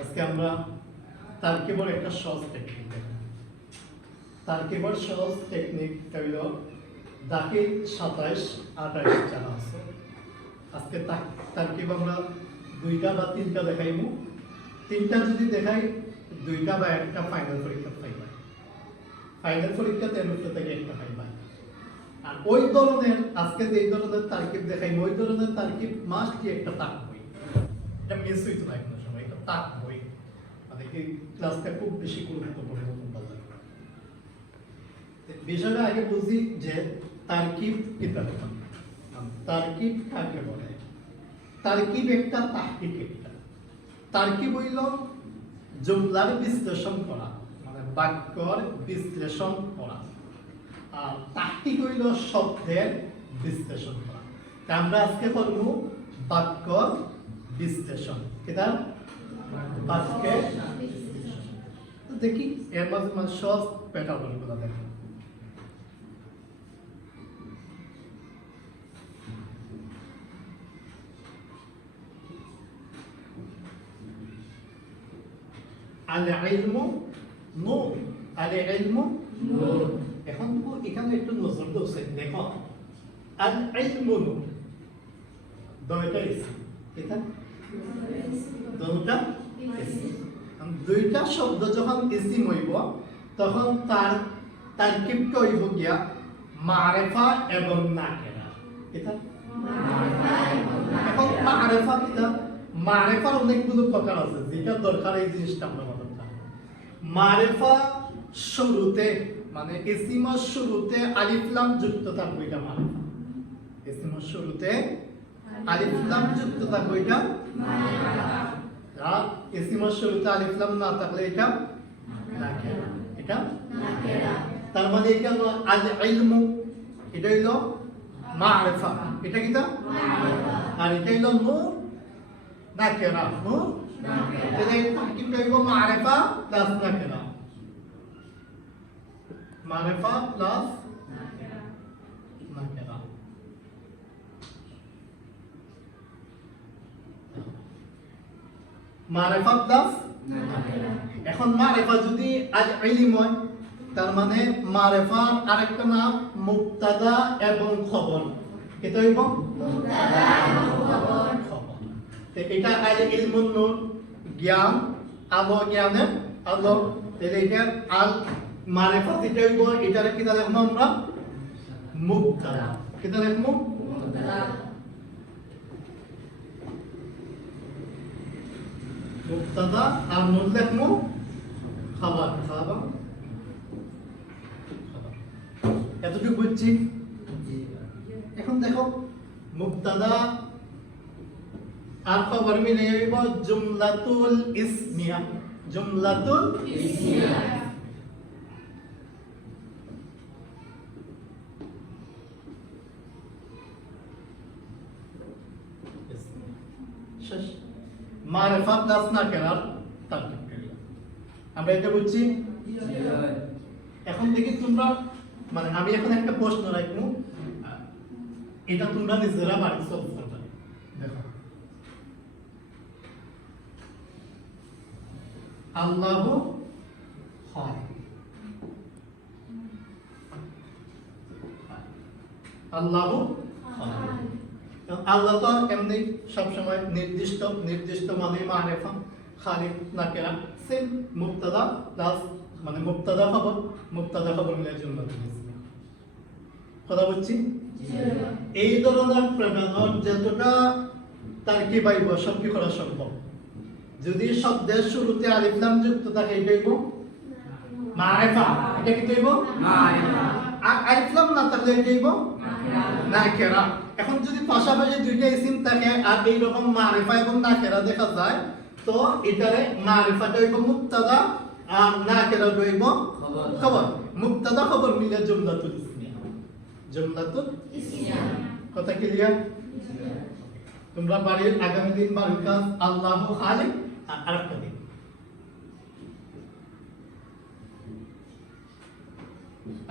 আজকে আমরা তারকিবের একটা সহজ টেকনিক দেখব। তারকিবের সহজ টেকনিক হইল দাখিল 27 28 জানা আছে। আজকে তারকিব আমরা দুইটা বা তিনটা দেখাইমু। তিনটা যদি দেখাই দুইটা বা একটা ফাইনাল পরীক্ষা পাইবা। ফাইনাল পরীক্ষাতে এর মধ্যে থেকে একটা পাইবা। আর ওই ধরনের আজকে যে ধরনের তারকিব দেখাইমু ওই ধরনের তারকিব মাস্ট কি একটা তাক বই। এটা মিস হইতো না কোনো সময়, এটা তাক বই। মানে কি ক্লাসটা খুব বেশি গুরুত্বপূর্ণ বলা যায়। বিষয়টা আগে বুঝি যে তারকিব কিতাব তারকিব কাকে বলে। তারকিব একটা তাহকিক একটা। তারকিব হইল জুমলার বিশ্লেষণ করা, মানে বাক্যর বিশ্লেষণ করা। আর তাহকিক হইল শব্দের বিশ্লেষণ করা। তা আমরা আজকে করব বাক্যর বিশ্লেষণ। কিতাব বাক্যের বিশ্লেষণ। দেখি এর মাঝে সহজ প্যাটার্নগুলো দেখো। আল-ইলমু নূর, আল-ইলমু নূর। এখন এখানে একটু নজর দাও, দেখো আল-ইলমু নূর দুইটা ইসম, এটা দুইটা ইসম। দুইটা শব্দ যখন ইসম হইব তখন তার তারকিবটা হইব গিয়া মারিফা এবং নাকিরা। এটা মারিফা এবং নাকিরা। এখন মারিফা কিটা? মারিফার অনেকগুলো প্রকার আছে, যেটা দরকার এই জিনিসটা আমরা বলতে। মারিফা শুরুতে মানে ইসিমের শুরুতে আলিফ লাম যুক্ত থাকবে, এটা মারিফা। ইসিমের শুরুতে আলিফ লাম যুক্ত থাকবে, এটা মারিফা। আর ইসিমের শুরুতে আলিফ লাম না থাকলে এটা নাকিরা, এটা নাকিরা। তার মানে এটা হলো আল ইলমু, এটা হলো মারিফা, এটা কিটা মারিফা। আর এটা হলো নূর নাকিরা, নূর নাকিরা। তাহলে তারকিবটা হইব মারিফা প্লাস নাকিরা, মারিফা প্লাস নাকিরা। মারিফা প্লাস নাকিরা। এখন মারিফা যদি আল ইলম হয় তার মানে মারিফার আরেকটা নাম মুবতাদা এবং খবর। এটা হইব মুবতাদা এবং খবর। এটা আল ইলমুন নূর, জ্ঞান, আলো, জ্ঞানের আলো। তাহলে এটা আল মারিফা যেটা হইব এটারে কি লিখবো আমরা? মুবতাদা। কিটা লিখবো? মুবতাদা। মুবতাদা আর নূর লিখবো খবর। খবর এতটুকু বুঝছি। এখন দেখো মুবতাদা আর খবর মিলে হইব জুমলাতুল ইসমিয়া। জুমলাতুল ইসমিয়া। শেষ। মারিফা প্লাস নাকিরার তারকিব করলাম। আমরা এটা বুঝছি। এখন দেখি তোমরা, মানে আমি এখন একটা প্রশ্ন রাখবো, এটা তোমরা নিজেরা বাড়ি সলভ করবে। দেখো আল্লাহু হয়, আল্লাহু হয়। আল্লাহ তো এমনি সবসময় নির্দিষ্ট মানে মারিফা, খালিক, নাকিরা সেম। মুবতাদা প্লাস মানে মুবতাদা খবর মিলে জুমলাতুল ইসমিয়া। কথা বুঝছি? এই ধরনের প্যাটার্ন যতটা তারকিব আইব সব কি করা সম্ভব। যদি শব্দের শুরুতে আলিফ লাম যুক্ত থাকে এটা হইব মারিফা, এটা কি হইব মারিফা। আর আলিফ লাম না থাকলে এটা হইব নাকিরা। এখন যদি পাশাপাশি দুইটা ইসিম থাকে আর এই রকম মারিফা এবং নাকিরা দেখা যায় তো এটারে মারিফাটা হইব মুবতাদা আর নাকিরা হইব খবর। মুবতাদা খবর মিলে জুমলাতুল ইসমিয়া। জুমলাতুল ইসমিয়া। কথা ক্লিয়ার? তোমরা বাড়ির আগামী দিন বাড়ির কাজ আল্লাহু খালিক আর আরেকটা দিন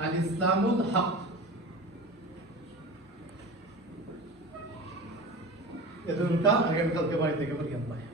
আল ইসলামুল হক। এ দুটো আগামীকালকে বাড়ি থেকে পরীক্ষা পায়।